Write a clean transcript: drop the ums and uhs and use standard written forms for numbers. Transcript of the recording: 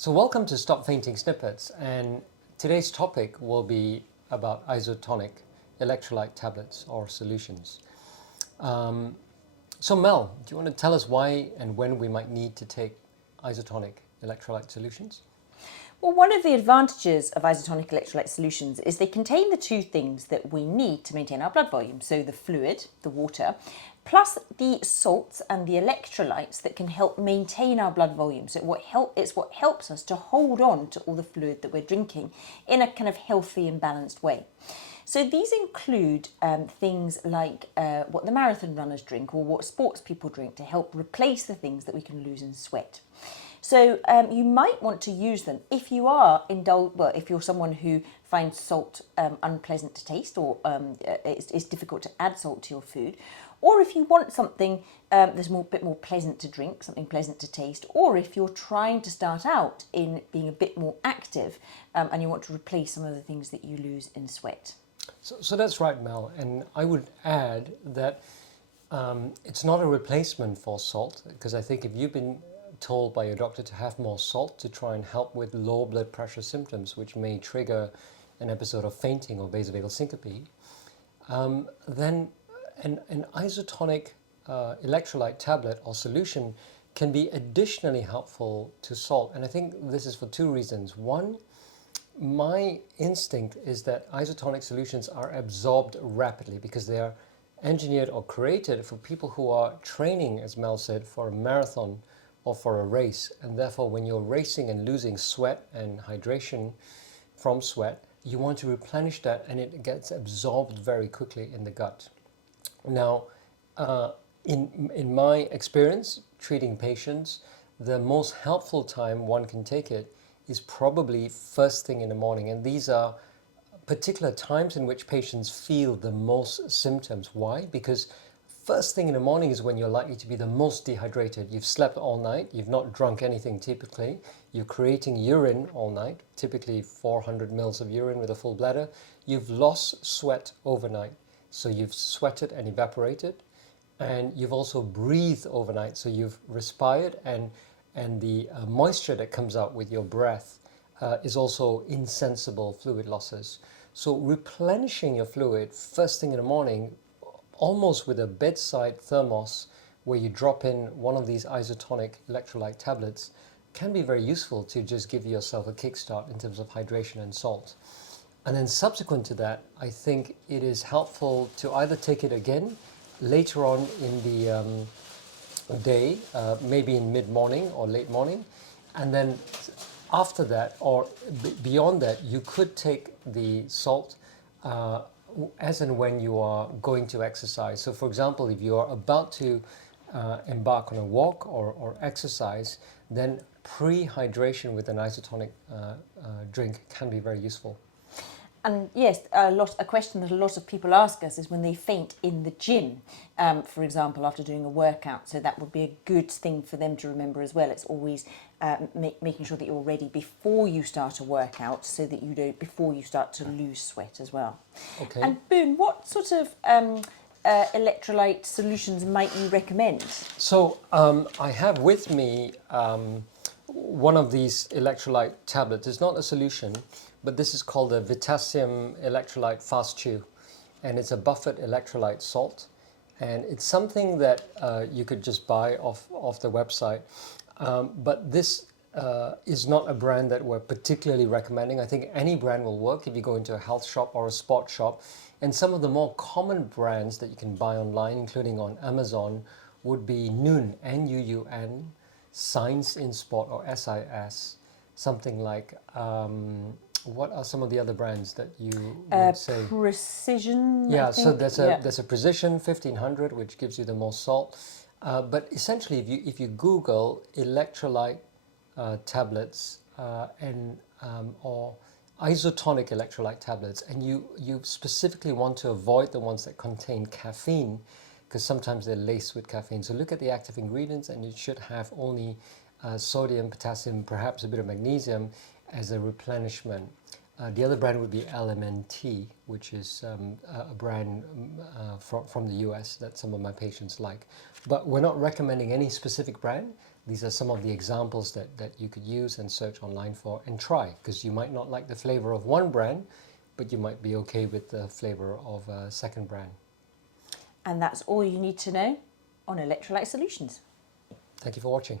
So welcome to Stop Fainting Snippets, and today's topic will be about isotonic electrolyte tablets or solutions. So Mel, do you want to tell us why and when we might need to take isotonic electrolyte solutions? Well, one of the advantages of isotonic electrolyte solutions is they contain the two things that we need to maintain our blood volume. So the fluid, the water, plus the salts and the electrolytes that can help maintain our blood volume. So it's what helps us to hold on to all the fluid that we're drinking in a kind of healthy and balanced way. So these include things like what the marathon runners drink or what sports people drink to help replace the things that we can lose in sweat. So you might want to use them if you are if you're someone who finds salt unpleasant to taste, or it's difficult to add salt to your food, or if you want something that's a bit more pleasant to drink, something pleasant to taste, or if you're trying to start out in being a bit more active and you want to replace some of the things that you lose in sweat. So that's right, Mel, and I would add that it's not a replacement for salt, because I think if you've been told by your doctor to have more salt to try and help with low blood pressure symptoms, which may trigger an episode of fainting or vasovagal syncope, then an isotonic electrolyte tablet or solution can be additionally helpful to salt. And I think this is for two reasons. One, my instinct is that isotonic solutions are absorbed rapidly because they are engineered or created for people who are training, as Mel said, for a marathon or for a race. And therefore, when you're racing and losing sweat and hydration from sweat, you want to replenish that, and it gets absorbed very quickly in the gut. Now, in my experience treating patients, the most helpful time one can take it is probably first thing in the morning. And these are particular times in which patients feel the most symptoms. Why? Because first thing in the morning is when you're likely to be the most dehydrated. You've slept all night, you've not drunk anything typically, you're creating urine all night, typically 400 mils of urine with a full bladder. You've lost sweat overnight, so you've sweated and evaporated, and you've also breathed overnight, so you've respired, and the moisture that comes out with your breath is also insensible fluid losses. So replenishing your fluid first thing in the morning, almost with a bedside thermos where you drop in one of these isotonic electrolyte tablets, can be very useful to just give yourself a kickstart in terms of hydration and salt. And then subsequent to that, I think it is helpful to either take it again later on in the day, maybe in mid-morning or late morning, and then after that or beyond that, you could take the salt as and when you are going to exercise. So for example, if you are about to embark on a walk or exercise, then pre-hydration with an isotonic drink can be very useful. And yes, a question that a lot of people ask us is when they faint in the gym, for example, after doing a workout. So that would be a good thing for them to remember as well. It's always making sure that you're ready before you start a workout, so that you don't, before you start to lose sweat as well. Okay. And Boone, what sort of electrolyte solutions might you recommend? So I have with me one of these electrolyte tablets. It's not a solution, but this is called a Potassium Electrolyte Fast Chew, and it's a buffered electrolyte salt, and it's something that you could just buy off the website, but this is not a brand that we're particularly recommending. I think any brand will work if you go into a health shop or a sport shop, and some of the more common brands that you can buy online, including on Amazon, would be Nuun, N-U-U-N, Science in Sport, or SIS, something like, what are some of the other brands that you would say? Precision, Yeah, I think. so there's a Precision 1500, which gives you the most salt. But essentially, if you Google electrolyte tablets or isotonic electrolyte tablets, and you specifically want to avoid the ones that contain caffeine, because sometimes they're laced with caffeine. So look at the active ingredients, and it should have only sodium, potassium, perhaps a bit of magnesium as a replenishment. The other brand would be LMNT, which is a brand from the US that some of my patients like. But we're not recommending any specific brand. these are some of the examples that you could use and search online for and try, because you might not like the flavor of one brand, but you might be okay with the flavor of a second brand. And that's all you need to know on electrolyte solutions. Thank you for watching.